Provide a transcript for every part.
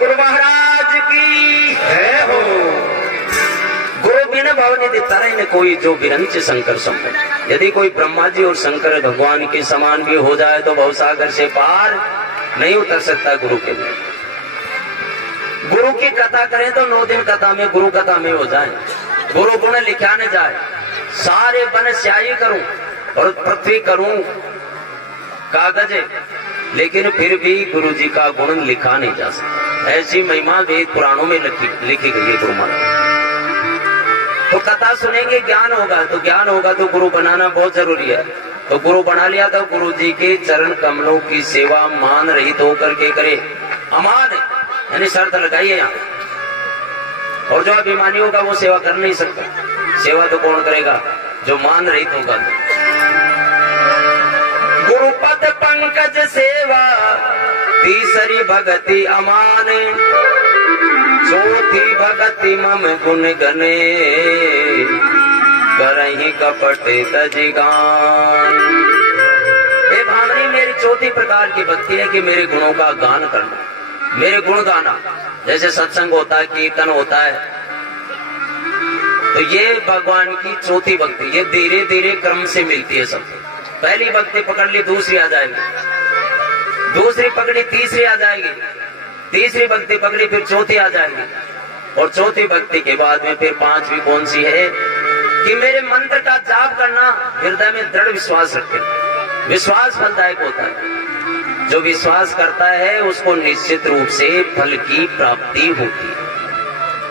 गुरु महाराज की है हो। गुरु बिन भवनिधि तरह न कोई जो बिरंच शंकर संपन्न। यदि कोई ब्रह्मा जी और शंकर भगवान के समान भी हो जाए तो भवसागर से पार नहीं उतर सकता गुरु के लिए। गुरु की कथा करें तो 9 दिन कथा में गुरु कथा में हो जाए। गुरु गुण लिखा न जाए, सारे बन स्याही करूं और पृथ्वी करूं कागज, लेकिन फिर भी गुरु जी का गुण लिखा नहीं जा सकता। ऐसी महिमा वेद पुराणों में लिखी गई है गुरु महाराज। तो कथा सुनेंगे ज्ञान होगा, तो ज्ञान होगा तो गुरु बनाना बहुत जरूरी है। तो गुरु बना लिया तो गुरु जी के चरण कमलों की सेवा मान रहित होकर के करे। अमान यानी शर्त लगाइए यहाँ, और जो अभिमानी होगा वो सेवा कर नहीं सकता। सेवा तो कौन करेगा? जो मान रहित होगा। गुरुपद पंकज सेवा तीसरी भगति अमान, चौथी भगति मम गुण गने, करही कपट तजिगान। हे भामनी, मेरी चौथी प्रकार की भक्ति है कि मेरे गुणों का गान करना, मेरे गुण गाना। जैसे सत्संग होता है, कीर्तन होता है, तो ये भगवान की चौथी भक्ति। ये धीरे धीरे क्रम से मिलती है सबको। पहली भक्ति पकड़ ली, दूसरी आ जाएगी, दूसरी पकड़ी, तीसरी आ जाएगी, तीसरी भक्ति पकड़ी, फिर चौथी आ जाएगी, और चौथी भक्ति के बाद में फिर पांचवी कौन सी है कि मेरे मंत्र का जाप करना, हृदय में दृढ़ विश्वास रखे। विश्वास फलदायक होता है। जो विश्वास करता है उसको निश्चित रूप से फल की प्राप्ति होती है।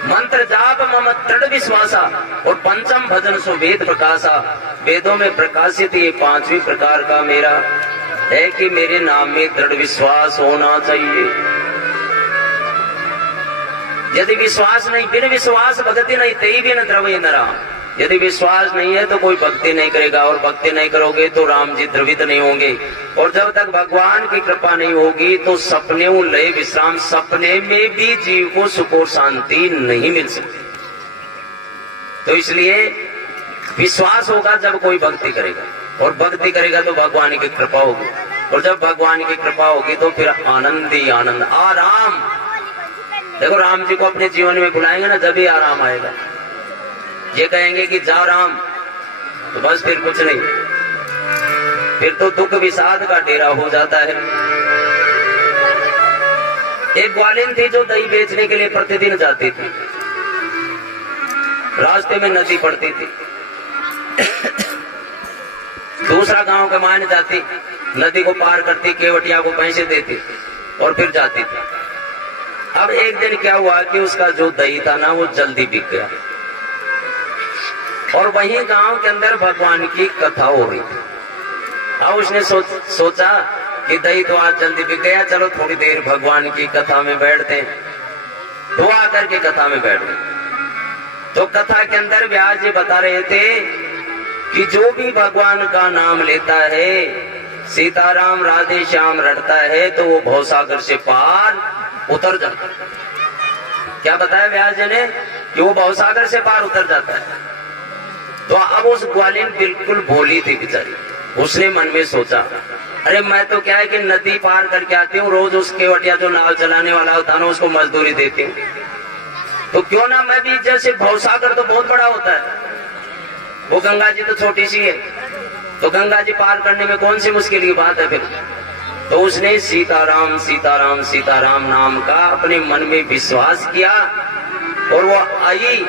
मंत्र जाप मम दृढ़ विश्वासा, और पंचम भजन सो वेद प्रकाशा। वेदों में प्रकाशित ये पांचवी प्रकार का मेरा है कि मेरे नाम में दृढ़ विश्वास होना चाहिए। यदि विश्वास नहीं, बिन विश्वास भक्ति नहीं, तेई बिन द्रव्य नरा। यदि विश्वास नहीं है तो कोई भक्ति नहीं करेगा, और भक्ति नहीं करोगे तो राम जी द्रवित नहीं होंगे। और जब तक भगवान की कृपा नहीं होगी तो सपने लय विश्राम, सपने में भी जीव को सुख और शांति नहीं मिल सकती। तो इसलिए विश्वास होगा जब कोई भक्ति करेगा, और भक्ति करेगा तो भगवान की कृपा होगी, और जब भगवान की कृपा होगी तो फिर आनंद ही आनंद, आराम। देखो, राम जी को अपने जीवन में बुलाएंगे ना, जब ही आराम आएगा। ये कहेंगे कि जाओ राम, तो बस फिर कुछ नहीं, फिर तो दुख विषाद का डेरा हो जाता है। एक ग्वालिन थी जो दही बेचने के लिए प्रतिदिन जाती थी। रास्ते में नदी पड़ती थी, दूसरा गांव के मान जाती, नदी को पार करती, केवटिया को पैसे देती और फिर जाती थी। अब एक दिन क्या हुआ कि उसका जो दही था ना वो जल्दी बिक गया, और वहीं गांव के अंदर भगवान की कथा हो रही थी। अब उसने सोचा कि दही तो आज जल्दी बिक गया, चलो थोड़ी देर भगवान की कथा में बैठते हैं। दुआ करके कथा में बैठ गए। तो कथा के अंदर व्यास जी बता रहे थे कि जो भी भगवान का नाम लेता है, सीताराम राधे श्याम रटता है, तो वो भवसागर से पार उतर जाता है। क्या बताया व्यास जी ने? कि वो भवसागर से पार उतर जाता है। तो अब उस ग्वालिन बिल्कुल भोली थी बेचारी। उसने मन में सोचा, अरे मैं तो क्या है कि नदी पार करके आती हूँ, रोज उस केवटिया जो नाव चलाने वाला होता है ना उसको मजदूरी देती हूँ, तो क्यों ना मैं भी, जैसे भवसागर तो बहुत बड़ा होता है, वो गंगा जी तो छोटी सी है, तो गंगा जी पार करने में कौन सी मुश्किल की बात है फिर। तो उसने सीताराम सीताराम सीताराम नाम का अपने मन में विश्वास किया, और वो आई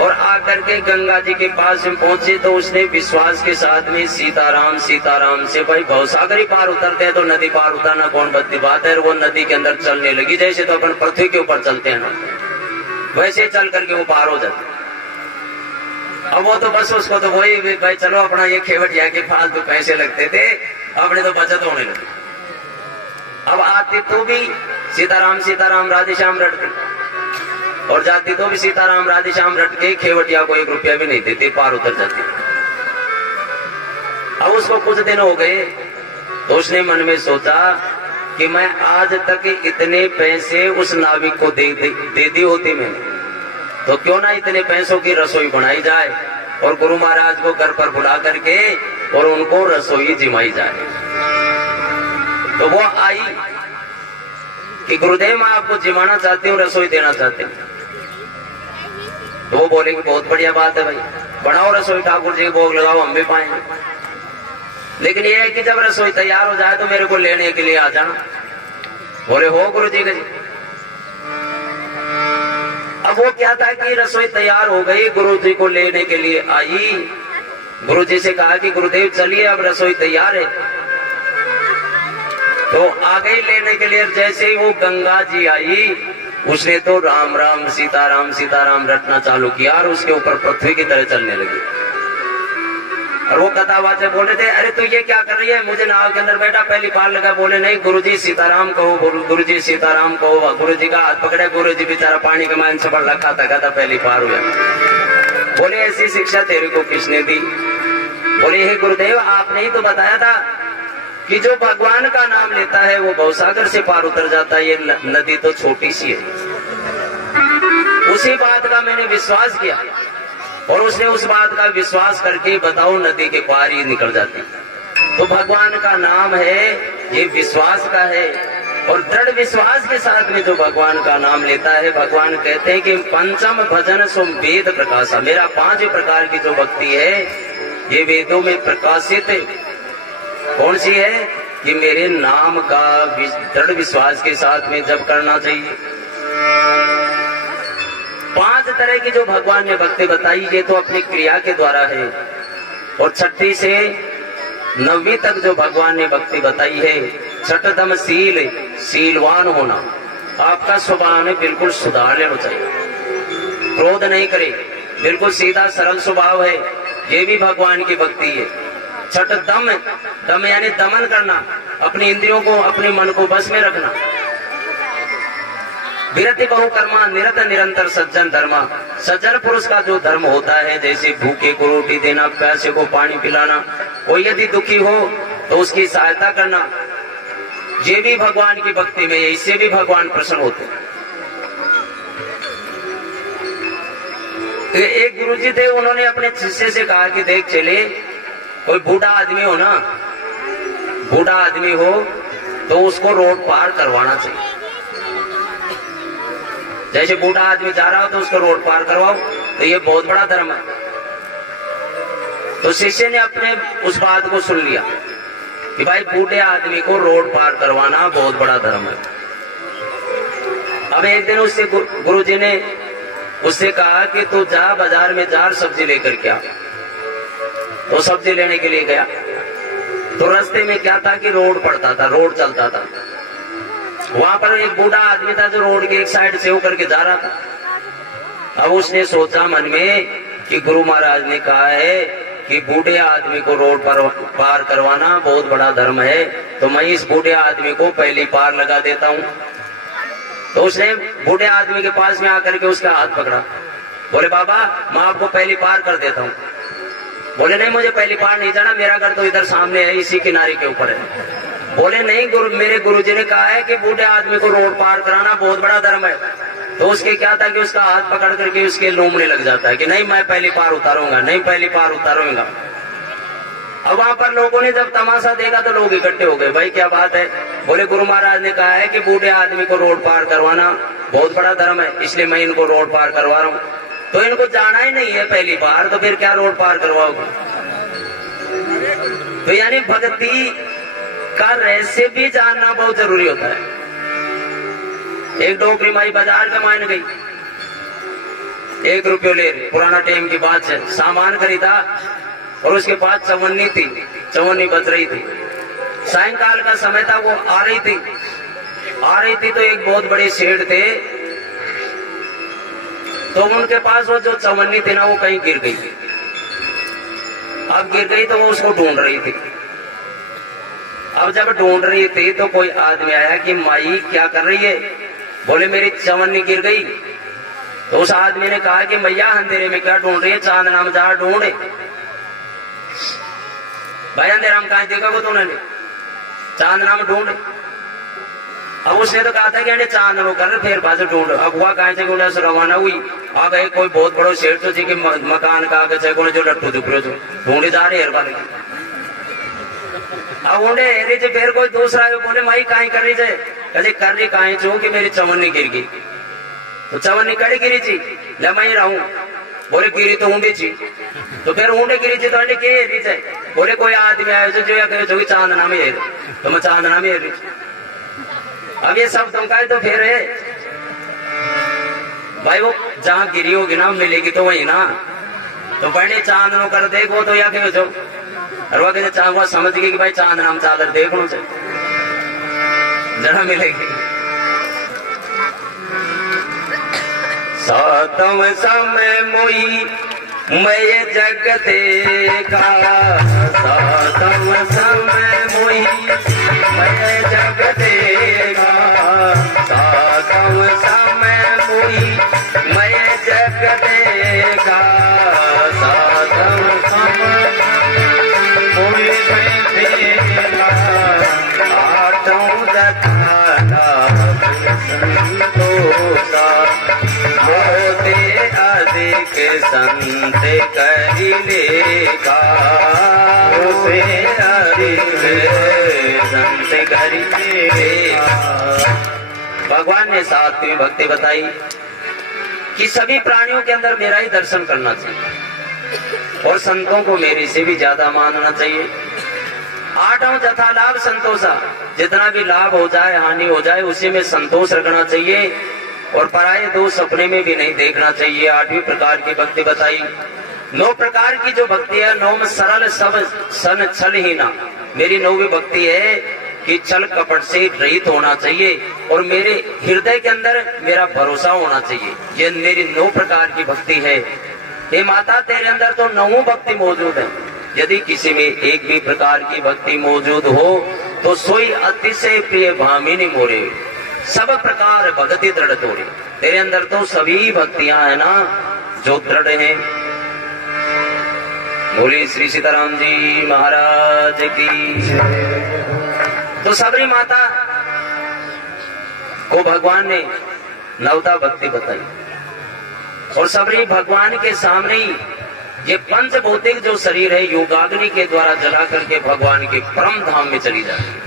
और आकर के गंगा जी के पास में पहुंचे। तो उसने विश्वास के साथ में सीताराम सीताराम से, भाई भवसागर ही पार उतरते हैं तो नदी पार उतरना कौन बड़ी बात है। वो नदी के अंदर चलने लगी, जैसे तो अपन पृथ्वी के ऊपर चलते हैं ना, वैसे चल करके वो पार हो जाते। अब वो तो बस उसको तो वही, भाई चलो अपना ये केवटिया के फालतू पैसे लगते थे, अपने तो बचत होने लगी। अब आती तो भी सीताराम सीताराम राधे श्याम रट के, और जाती तो भी सीताराम राधे श्याम रट के, केवटिया को 1 रुपया भी नहीं देती, पार उतर जाती। अब उसको कुछ दिन हो गए, तो उसने मन में सोचा कि मैं आज तक इतने पैसे उस नाविक को दे दी होती मैंने, तो क्यों ना इतने पैसों की रसोई बनाई जाए, और गुरु महाराज को घर पर बुला करके और उनको रसोई जिमाई जाए। तो वो आई कि गुरुदेव मैं आपको जिमाना चाहती हूँ, रसोई देना चाहती हूँ। तो वो बोले कि बहुत बढ़िया बात है भाई, बनाओ रसोई, ठाकुर जी के भोग लगाओ, हम भी पाएंगे। लेकिन ये है कि जब रसोई तैयार हो जाए तो मेरे को लेने के लिए आ जाना। बोले हो गुरु जी का जी। अब वो क्या था कि रसोई तैयार हो गई, गुरु जी को लेने के लिए आई। गुरु जी से कहा कि गुरुदेव चलिए अब रसोई तैयार है। तो आ गई लेने के लिए। जैसे ही वो गंगा जी आई, उसने तो राम राम सीताराम रटना चालू किया और उसके ऊपर पृथ्वी की तरह चलने लगी। और वो कथावाचक बोल रहे थे, अरे तू ये क्या कर रही है, मुझे नाव के अंदर बैठा पहली पार लगा। बोले नहीं गुरुजी सीताराम कहो, गुरुजी सीताराम कहो। गुरुजी का हाथ पकड़े, गुरुजी बेचारा पानी के मान से लखा था पहली पार हुआ। बोले ऐसी शिक्षा तेरे को किसने दी? बोले हे गुरुदेव आपने ही तो बताया था कि जो भगवान का नाम लेता है वो भवसागर से पार उतर जाता है, ये नदी तो छोटी सी है। उसी बात का मैंने विश्वास किया और उसने उस बात का विश्वास करके बताओ नदी के पार ही निकल जाती। तो भगवान का नाम है, ये विश्वास का है। और दृढ़ विश्वास के साथ में जो भगवान का नाम लेता है, भगवान कहते हैं कि पंचम भजन सो वेद प्रकाशा। मेरा 5 प्रकार की जो भक्ति है ये वेदों में प्रकाशित है। कौन सी है? कि मेरे नाम का दृढ़ विश्वास के साथ में जब करना चाहिए। 5 तरह की जो भगवान ने भक्ति बताई, ये तो अपनी क्रिया के द्वारा है। और 6ठी से 9वीं तक जो भगवान ने भक्ति बताई है, छठतम शील, शीलवान होना। आपका स्वभाव में बिल्कुल सुधार लेना चाहिए, क्रोध नहीं करे, बिल्कुल सीधा सरल स्वभाव है, ये भी भगवान की भक्ति है। छठ दम, दम यानी दमन करना, अपनी इंद्रियों को, अपने मन को बस में रखना। विरति बहुकर्मा, निरत निरंतर सज्जन धर्मा। सज्जन पुरुष का जो धर्म होता है, जैसे भूखे को रोटी देना, प्यासे को पानी पिलाना, कोई यदि दुखी हो तो उसकी सहायता करना, ये भी भगवान की भक्ति में है। इससे भी भगवान प्रसन्न होते हैं। एक गुरुजी थे, उन्होंने अपने शिष्य से कहा कि देख चले, कोई बूढ़ा आदमी हो ना, बूढ़ा आदमी हो तो उसको रोड पार करवाना चाहिए। जैसे बूढ़ा आदमी जा रहा हो तो उसको रोड पार करवाओ, तो ये बहुत बड़ा धर्म है। तो शिष्य ने अपने उस बात को सुन लिया कि भाई बूढ़े आदमी को रोड पार करवाना बहुत बड़ा धर्म है। अब एक दिन उससे गुरुजी ने उससे कहा कि तू जा बाजार में जार सब्जी लेकर के आ। तो सब्जी लेने के लिए गया तो रास्ते में क्या था कि रोड पड़ता था, रोड चलता था। वहां पर एक बूढ़ा आदमी था जो रोड के एक साइड से होकर के जा रहा था। अब उसने सोचा मन में कि गुरु महाराज ने कहा है कि बूढ़े आदमी को रोड पर पार करवाना बहुत बड़ा धर्म है, तो मैं इस बूढ़े आदमी को पहली पार लगा देता हूँ। तो उसने बूढ़े आदमी के पास में आकर के उसका हाथ पकड़ा। बोले बाबा मैं आपको पहली पार कर देता हूँ। बोले नहीं मुझे पहली पार नहीं जाना, मेरा घर तो इधर सामने है, इसी किनारे के ऊपर है। बोले नहीं मेरे गुरुजी ने कहा है कि बूढ़े आदमी को रोड पार कराना बहुत बड़ा धर्म है। तो उसके क्या था कि उसका हाथ पकड़ करके उसके लूमने लग जाता है कि नहीं मैं पहली पार उतारूंगा, नहीं पहली पार उतारूंगा। अब वहां पर लोगों ने जब तमाशा देखा तो लोग इकट्ठे हो गए, भाई क्या बात है? बोले गुरु महाराज ने कहा है कि बूढ़े आदमी को रोड पार करवाना बहुत बड़ा धर्म है, इसलिए मैं इनको रोड पार करवा रहा हूँ। तो इनको जाना ही नहीं है पहली बार, तो फिर क्या रोड पार करवाओगे? तो यानी भक्ति का रहस्य भी जानना बहुत जरूरी होता है। एक डोकरी माई बाजार के मान गई, 1 रुपये ले रही, पुराना टाइम की बात है, सामान खरीदा और उसके पास चवन्नी थी, चवन्नी बच रही थी। सायंकाल का समय था, वो आ रही थी तो एक बहुत बड़े शेड थे, तो उनके पास वो जो चवन्नी थी ना वो कहीं गिर गई। अब गिर गई तो वो उसको ढूंढ रही थी। अब जब ढूंढ रही थी तो कोई आदमी आया कि माई क्या कर रही है? बोले मेरी चवन्नी गिर गई। तो उस आदमी ने कहा कि मैया अंधेरे में क्या ढूंढ रही है, चांद नाम जा ढूंढे। भाई अंधेरा में कहा देखा को तूने, चांद नाम ढूंढ। अब उसने तो कहा था कि चांद नो कर फिर बाजू ढूंढ। अब हुआ कहा से रवाना हुई, आ गए कोई बहुत बड़ो शेर तो जी मकान का आगे जो लट्टू दुपड़े जो ढूंढे जा रहे हेरबानी। अब उन्हें हेरे फिर कोई दूसरा बोले माई कहीं कर रही है, कहे कर रही काहे चो कि मेरी चवन्नी गिर गई। तो चवन्नी कड़ी गिरी थी, ले मैं रहूं। बोले गिरी तो ऊंडी थी। तो फिर ऊंडे गिरी थी तो अंडे के रही थे। बोले कोई आदमी आया जो कहे चांदना में है, तो मैं चांदना में रही। अब ये सब तुम कहे तो फिर है भाई, वो जहां गिरी होगी ना मिलेगी तो वही ना। तो पहले चांदनो कर देखो तो या कहे जो, और वो कहते चांद समझ गई कि भाई चांद नाम चादर देख लो से जरा मिलेगी। सातम समय मोई मैं जग देखा, सातम समय मोई मैं जग देखा, सातम समय मोई मैं जग देखा, सातम समय मोई मैं देखा, आठों दखाना संतोषा, मोते अधिक संत करिले का, मोते अधिक संत करिले का। भगवान ने सातवीं भक्ति बताई कि सभी प्राणियों के अंदर मेरा ही दर्शन करना चाहिए और संतों को मेरे से भी ज्यादा मानना चाहिए। आठों जथा लाभ संतोषा, जितना भी लाभ हो जाए हानि हो जाए उसी में संतोष रखना चाहिए और पराये दोष सपने में भी नहीं देखना चाहिए। आठवीं प्रकार की भक्ति बताई। 9 प्रकार की जो भक्ति है, 9 में सरल सब सन छल ही ना। मेरी 9वीं भक्ति है कि छल कपट से रहित होना चाहिए और मेरे हृदय के अंदर मेरा भरोसा होना चाहिए। ये मेरी 9 प्रकार की भक्ति है। हे माता तेरे अंदर तो 9 भक्ति मौजूद है। यदि किसी में एक भी प्रकार की भक्ति मौजूद हो तो सोई अतिशय प्रिय भामिनी मोरे, सब प्रकार भक्ति दृढ़ तोड़े। तेरे अंदर तो सभी भक्तियां है ना जो दृढ़ हैं। बोली श्री सीताराम जी महाराज की। तो सबरी माता को भगवान ने 9ता भक्ति बताई और सबरी भगवान के सामने ही ये पंच भौतिक जो शरीर है योगाग्नि के द्वारा जला करके भगवान के परम धाम में चली जाती है।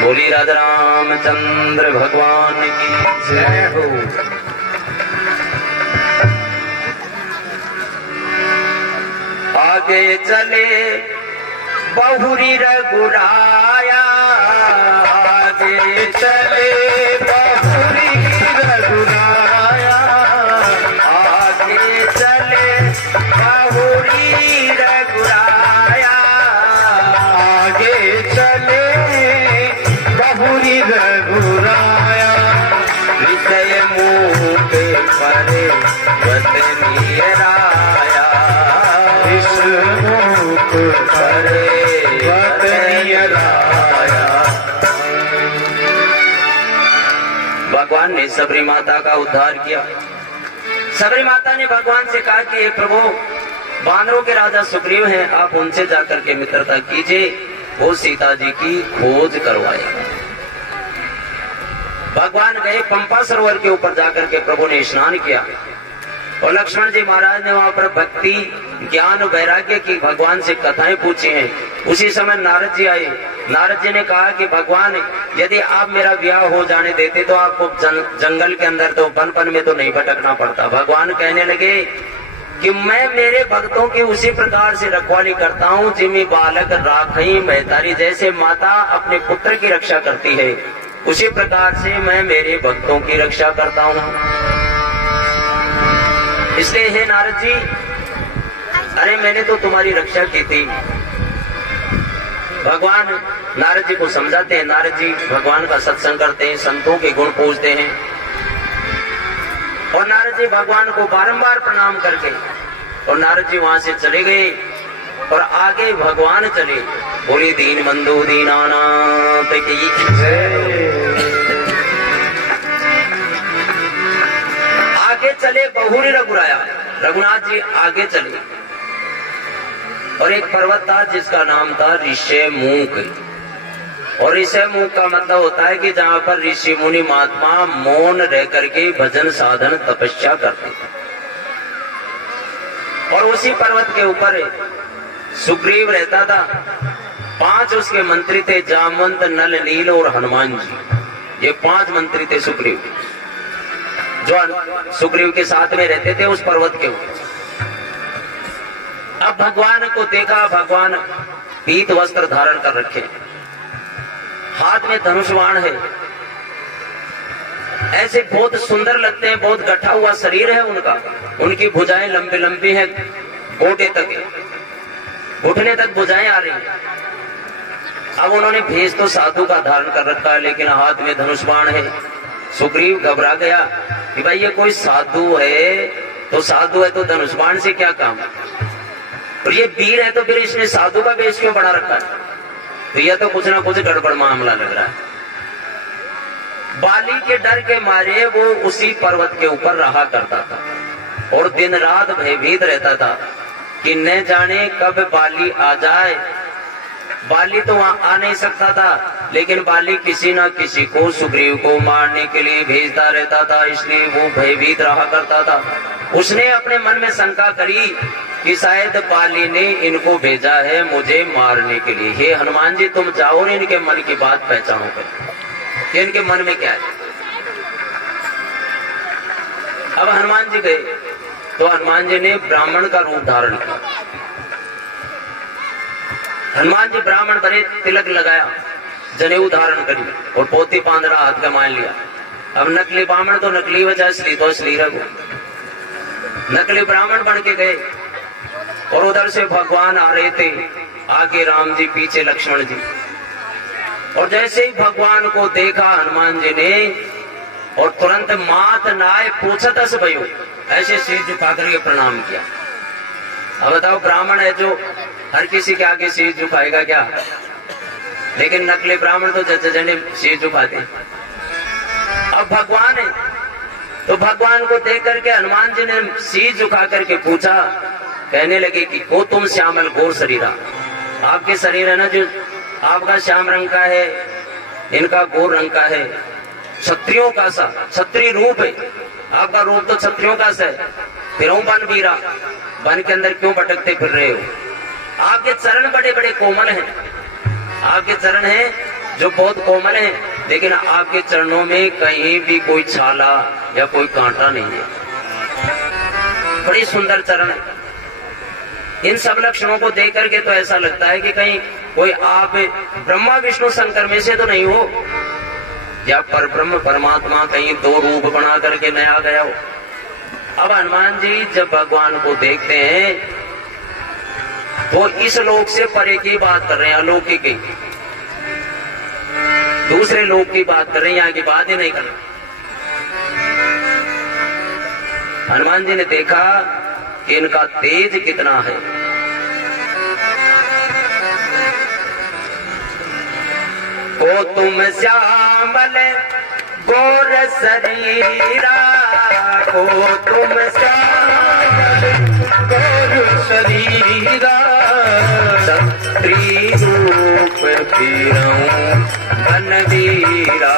बोली राधा रामचंद्र भगवान की जय हो। आगे चले बहुरी रघुराया, आगे चले बहुरी रघुराया, आगे चले बहुरी रघुराया, आगे चले बहुरी रघुराया, विषय मुँह पे परे वतनी राया, इस मुख परे वतनी राया। भगवान ने सबरी माता का उद्धार किया। सबरी माता ने भगवान से कहा कि हे प्रभु, बानरों के राजा सुग्रीव हैं, आप उनसे जाकर के मित्रता कीजिए, वो सीता जी की खोज करवाए। भगवान गए पंपा सरोवर के ऊपर जाकर के प्रभु ने स्नान किया और लक्ष्मण जी महाराज ने वहां पर भक्ति ज्ञान वैराग्य की भगवान से कथाएं पूछी हैं। उसी समय नारद जी आए। नारद जी ने कहा कि भगवान, यदि आप मेरा ब्याह हो जाने देते तो आपको जंगल के अंदर तो वनपन में तो नहीं भटकना पड़ता। भगवान कहने लगे कि मैं मेरे भक्तों की उसी प्रकार से रखवाली करता हूँ जिमी बालक राखई महतारी, जैसे माता अपने पुत्र की रक्षा करती है उसी प्रकार से मैं मेरे भक्तों की रक्षा करता हूँ। इसलिए हे नारद जी, अरे मैंने तो तुम्हारी रक्षा की थी। भगवान नारद जी को समझाते हैं। नारद जी भगवान का सत्संग करते हैं, संतों के गुण पूजते हैं और नारद जी भगवान को बारंबार प्रणाम करके और नारद जी वहां से चले गए और आगे भगवान चले। बोली दीन बंधु दीनानाथ की आगे चले बहुरी रघुराया। रघुनाथ जी आगे चले और एक पर्वत था जिसका नाम था ऋषि मूक। और ऋषि मूक का मतलब होता है कि जहाँ पर ऋषि मुनि महात्मा मौन रह करके भजन साधन तपस्या करते थे। और उसी पर्वत के ऊपर सुग्रीव रहता था। 5 उसके मंत्री थे, जामवंत, नल, नील और हनुमान जी। ये 5 मंत्री थे सुग्रीव, जो सुग्रीव के साथ में रहते थे उस पर्वत के ऊपर। अब भगवान को देखा, भगवान पीत वस्त्र धारण कर रखे, हाथ में धनुष बाण है, ऐसे बहुत सुंदर लगते हैं, बहुत गठा हुआ शरीर है उनका, उनकी भुजाएं लंबी लंबी हैं, गोटे तक, घुटने तक भुजाएं आ रही हैं। अब उन्होंने भेष तो साधु का धारण कर रखा है, लेकिन हाथ में धनुष बाण है। सुग्रीव घबरा गया कि भाई ये कोई साधु है तो धनुष बाण से क्या काम, और ये वीर है तो फिर इसने साधु का वेश क्यों बना रखा है, तो यह तो कुछ ना कुछ गड़बड़ मामला लग रहा है। बाली के डर के मारे वो उसी पर्वत के ऊपर रहा करता था और दिन रात भयभीत रहता था कि न जाने कब बाली आ जाए। बाली तो वहां आ नहीं सकता था, लेकिन बाली किसी न किसी को, सुग्रीव को मारने के लिए भेजता रहता था, इसलिए वो भयभीत रहा करता था। उसने अपने मन में शंका करी कि शायद बाली ने इनको भेजा है मुझे मारने के लिए। हे हनुमान जी, तुम जाओ और इनके मन की बात पहचानो कि इनके मन में क्या है। अब हनुमान जी गए तो हनुमान जी ने ब्राह्मण का रूप धारण किया। हनुमान जी ब्राह्मण बने, तिलक लगाया, जनेऊ धारण करी और पोती पांदड़ा हाथ में मान लिया। अब नकली ब्राह्मण तो नकली वजह, असली तो असली रघु। नकली ब्राह्मण बन के गए और उधर से भगवान आ रहे थे, आगे राम जी, पीछे लक्ष्मण जी। और जैसे ही भगवान को देखा हनुमान जी ने, और तुरंत मात नाय पूछत अस भयो, ऐसे सिर झुका करके प्रणाम किया। अब बताओ, ब्राह्मण है जो हर किसी के आगे सिर झुकाएगा क्या, लेकिन नकली ब्राह्मण तो जने सिर झुकाते। अब भगवान है तो भगवान को देख करके हनुमान जी ने सिर झुका करके पूछा, कहने लगे कि को तुम श्यामल घोर शरीरा, आपके शरीर है ना जो आपका श्याम रंग का है, इनका घोर रंग का है, क्षत्रियों का सा, क्षत्रिय रूप है, आपका रूप तो क्षत्रियों का सा है, फिर वन वीरा, वन के अंदर क्यों भटकते फिर रहे हो। आपके चरण बड़े बड़े कोमल हैं, आपके चरण हैं जो बहुत कोमल हैं, लेकिन आपके चरणों में कहीं भी कोई छाला या कोई कांटा नहीं है, बड़ी सुंदर चरण है। इन सब लक्षणों को देख करके तो ऐसा लगता है कि कहीं कोई आप ब्रह्मा विष्णु शंकर में से तो नहीं हो, या पर ब्रह्म परमात्मा कहीं 2 रूप बना करके न आ गया हो। अब हनुमान जी जब भगवान को देखते हैं तो इस लोक से परे की बात कर रहे हैं, अलौकिक की, दूसरे लोक की बात कर रहे हैं, यहाँ की बात ही नहीं कर रहे। हनुमान जी ने देखा कि इनका तेज कितना है। को तुम श्यामल गोर शरीरा, को तुम श्यामल गोर शरीरा, क्षत्रिय रूप फिरऊं बनवीरा,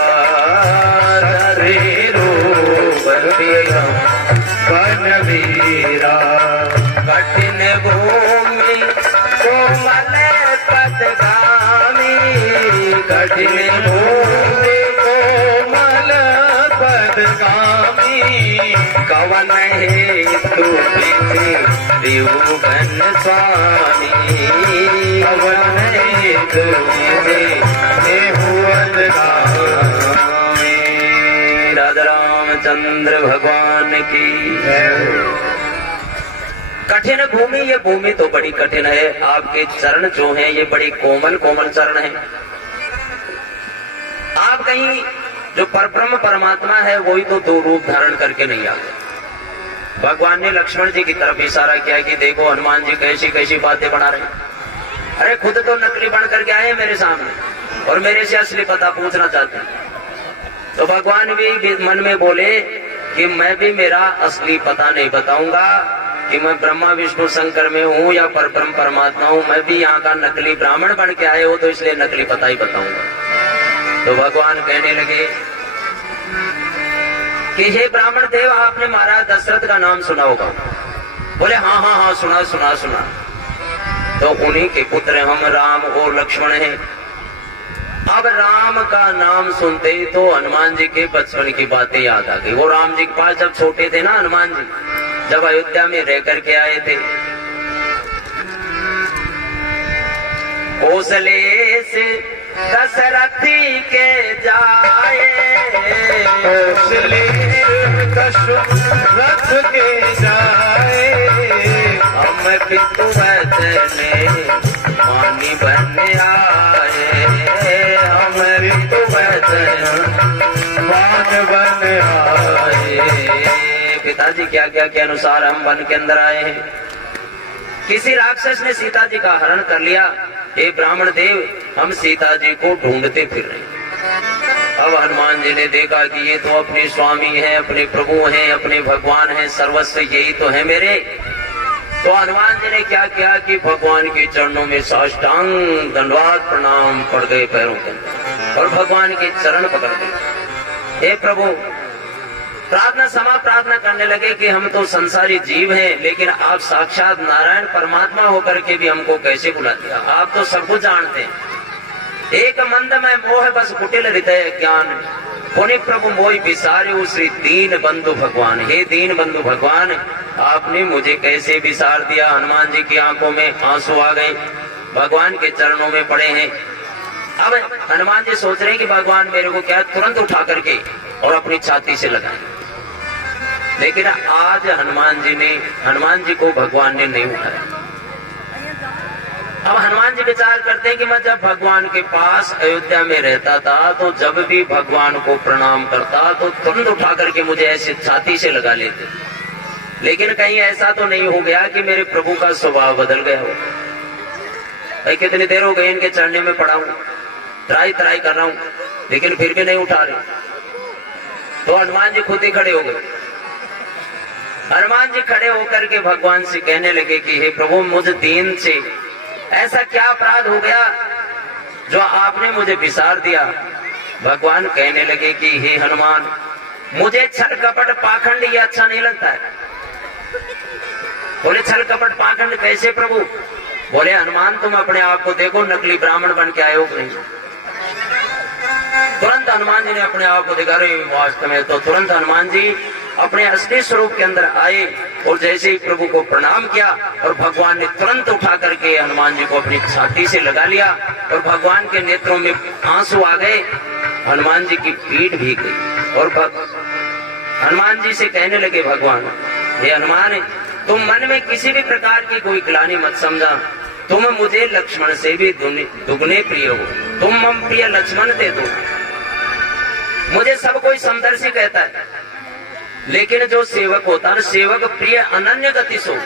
धरे रूप फिरऊं बनवीरा, कठिन भूमि कोमल पदगामी, कठिन भूमि कोमल पदगामी, कवन हेतु त्रिभुवन स्वामी, कवन हेतु त्रिभुवन स्वामी। राधा रामचंद्र भगवान की। कठिन भूमि, ये भूमि तो बड़ी कठिन है, आपके चरण जो हैं ये बड़ी कोमल कोमल चरण हैं। आप कहीं जो परब्रह्म परमात्मा है वही तो 2 रूप धारण करके नहीं आते। भगवान ने लक्ष्मण जी की तरफ इशारा किया कि देखो हनुमान जी कैसी कैसी बातें बना रहे, अरे खुद तो नकली बन करके आए मेरे सामने और मेरे से असली पता पूछना चाहते हैं। तो भगवान भी मन में बोले कि मैं भी मेरा असली पता नहीं बताऊंगा कि मैं ब्रह्मा विष्णु शंकर में हूँ या परब्रह्म परमात्मा हूँ, मैं भी यहाँ का नकली ब्राह्मण बन के आए हो, तो इसलिए नकली पता ही बताऊंगा। तो भगवान कहने लगे कि हे ब्राह्मण देव, आपने महाराज दशरथ का नाम सुना होगा। बोले हाँ हाँ हाँ, सुना सुना सुना। तो उन्हीं के पुत्र हम राम और लक्ष्मण हैं। अब राम का नाम सुनते ही तो हनुमान जी के बचपन की बातें याद आ गई। वो राम जी के पास जब छोटे थे ना, हनुमान जी जब अयोध्या में रह करके आए थे, कौशले से दशरथी के जाए, कौशले दशरथ के जाए, हम पितु वचने मानी बन आए, हम पितु वचन मान बन आए। पिताजी की आज्ञा के अनुसार हम वन के अंदर आए हैं। किसी राक्षस ने सीता जी का हरण कर लिया। हे ब्राह्मण देव, हम सीता जी को ढूंढते फिर रहे हैं। अब हनुमान जी ने देखा कि ये तो अपने स्वामी हैं, अपने प्रभु हैं, अपने भगवान हैं, सर्वस्व यही तो है मेरे। तो हनुमान जी ने क्या किया कि भगवान के चरणों में साष्टांग दंडवत प्रणाम पड़ गए पैरों के अंदर और भगवान के चरण पकड़ गए। हे प्रभु, प्रार्थना करने लगे कि हम तो संसारी जीव हैं, लेकिन आप साक्षात नारायण परमात्मा होकर के भी हमको कैसे बुला दिया? आप तो सब कुछ जानते हैं। एक मंद में मोह बस कुटिल हृदय ज्ञान, पुनि प्रभु मोहि विसारे श्री दीन बंधु भगवान। हे दीन बंधु भगवान, आपने मुझे कैसे विसार दिया? हनुमान जी की आंखों में आंसू आ गए, भगवान के चरणों में पड़े हैं। अब हनुमान जी सोच रहे हैं कि भगवान मेरे को क्या तुरंत उठा करके और अपनी छाती से लगाए, लेकिन आज हनुमान जी को भगवान ने नहीं उठाया। अब हनुमान जी विचार करते हैं कि मैं जब भगवान के पास अयोध्या में रहता था तो जब भी भगवान को प्रणाम करता तो तुरंत उठा करके मुझे ऐसे छाती से लगा लेते, लेकिन कहीं ऐसा तो नहीं हो गया कि मेरे प्रभु का स्वभाव बदल गया हो? भाई कितनी देर हो गई इनके चरणों में पड़ा हूं, ट्राई कर रहा हूं, लेकिन फिर भी नहीं उठा रहे। तो हनुमान जी खुद ही खड़े हो गए। हनुमान जी खड़े होकर के भगवान से कहने लगे कि हे प्रभु, मुझ दीन से ऐसा क्या अपराध हो गया जो आपने मुझे विसार दिया? भगवान कहने लगे कि हे हनुमान, मुझे छल कपट पाखंड ये अच्छा नहीं लगता है। बोले छल कपट पाखंड कैसे प्रभु? बोले हनुमान, तुम अपने आप को देखो, नकली ब्राह्मण बन के आए हो नहीं? तुरंत हनुमान जी ने अपने आप को देखा, अरे वास्तव में। तो तुरंत हनुमान जी अपने असली स्वरूप के अंदर आए और जैसे ही प्रभु को प्रणाम किया और भगवान ने तुरंत उठा करके हनुमान जी को अपनी छाती से लगा लिया और भगवान के नेत्रों में आंसू आ गए। हनुमान जी की पीठ भीग गई और हनुमान जी से कहने लगे भगवान, हे हनुमान, तुम मन में किसी भी प्रकार की कोई ग्लानि मत समझा। तुम मुझे लक्ष्मण से भी दुगने प्रिय हो। तुम मम प्रिय लक्ष्मण थे। तो मुझे सब कोई समदर्शी कहता है, लेकिन जो सेवक होता है, सेवक प्रिय अनन्य गति सो,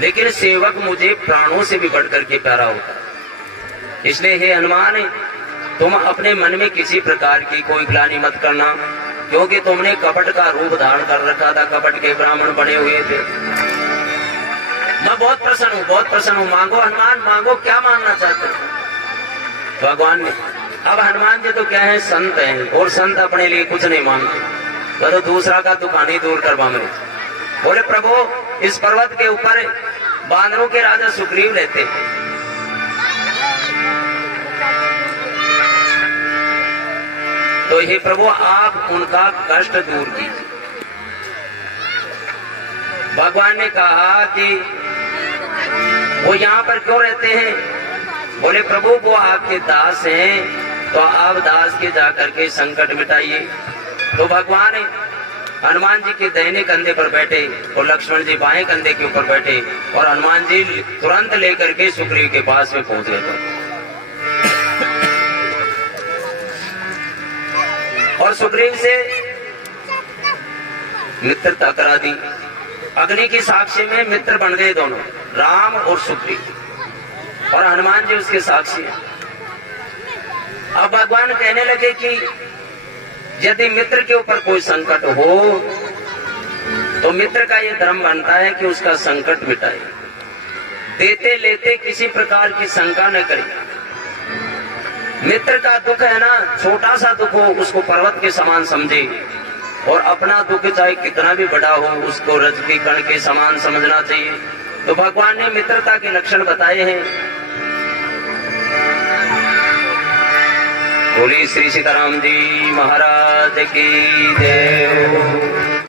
लेकिन सेवक मुझे प्राणों से भी बढ़कर के प्यारा होता है। इसलिए हे हनुमान, तुम अपने मन में किसी प्रकार की कोई ग्लानि मत करना, क्योंकि तुमने कपट का रूप धारण कर रखा था, कपट के ब्राह्मण बने हुए थे। मैं बहुत प्रसन्न हूँ। मांगो हनुमान, मांगो, क्या मांगना चाहते हो? भगवान ने, अब हनुमान जी तो क्या है, संत हैं, और संत अपने लिए कुछ नहीं मांगते, वह तो दूसरा का दुकानी दूर करवा मेरे। बोले प्रभु, इस पर्वत के ऊपर बानरों के राजा सुग्रीव रहते, तो हे प्रभु आप उनका कष्ट दूर कीजिए। भगवान ने कहा कि वो यहाँ पर क्यों रहते हैं? बोले प्रभु, वो आपके दास हैं, तो आप दास के जाकर के संकट मिटाइए। तो भगवान हनुमान जी के दाहिने कंधे पर बैठे और लक्ष्मण जी बाएं कंधे के ऊपर बैठे और हनुमान जी तुरंत लेकर के सुग्रीव के पास में पहुंच गए और सुग्रीव से मित्रता करा दी। अग्नि की साक्षी में मित्र बन गए दोनों, राम और सुग्रीव, और हनुमान जी उसके साक्षी हैं। अब भगवान कहने लगे कि यदि मित्र के ऊपर कोई संकट हो तो मित्र का ये धर्म बनता है कि उसका संकट मिटाए, देते लेते किसी प्रकार की शंका न करे। मित्र का दुख है ना, छोटा सा दुख हो उसको पर्वत के समान समझे, और अपना दुख चाहे कितना भी बड़ा हो उसको रज के कण के समान समझना चाहिए। तो भगवान ने मित्रता के लक्षण बताए हैं। बोली श्री सीताराम जी महाराज की जय।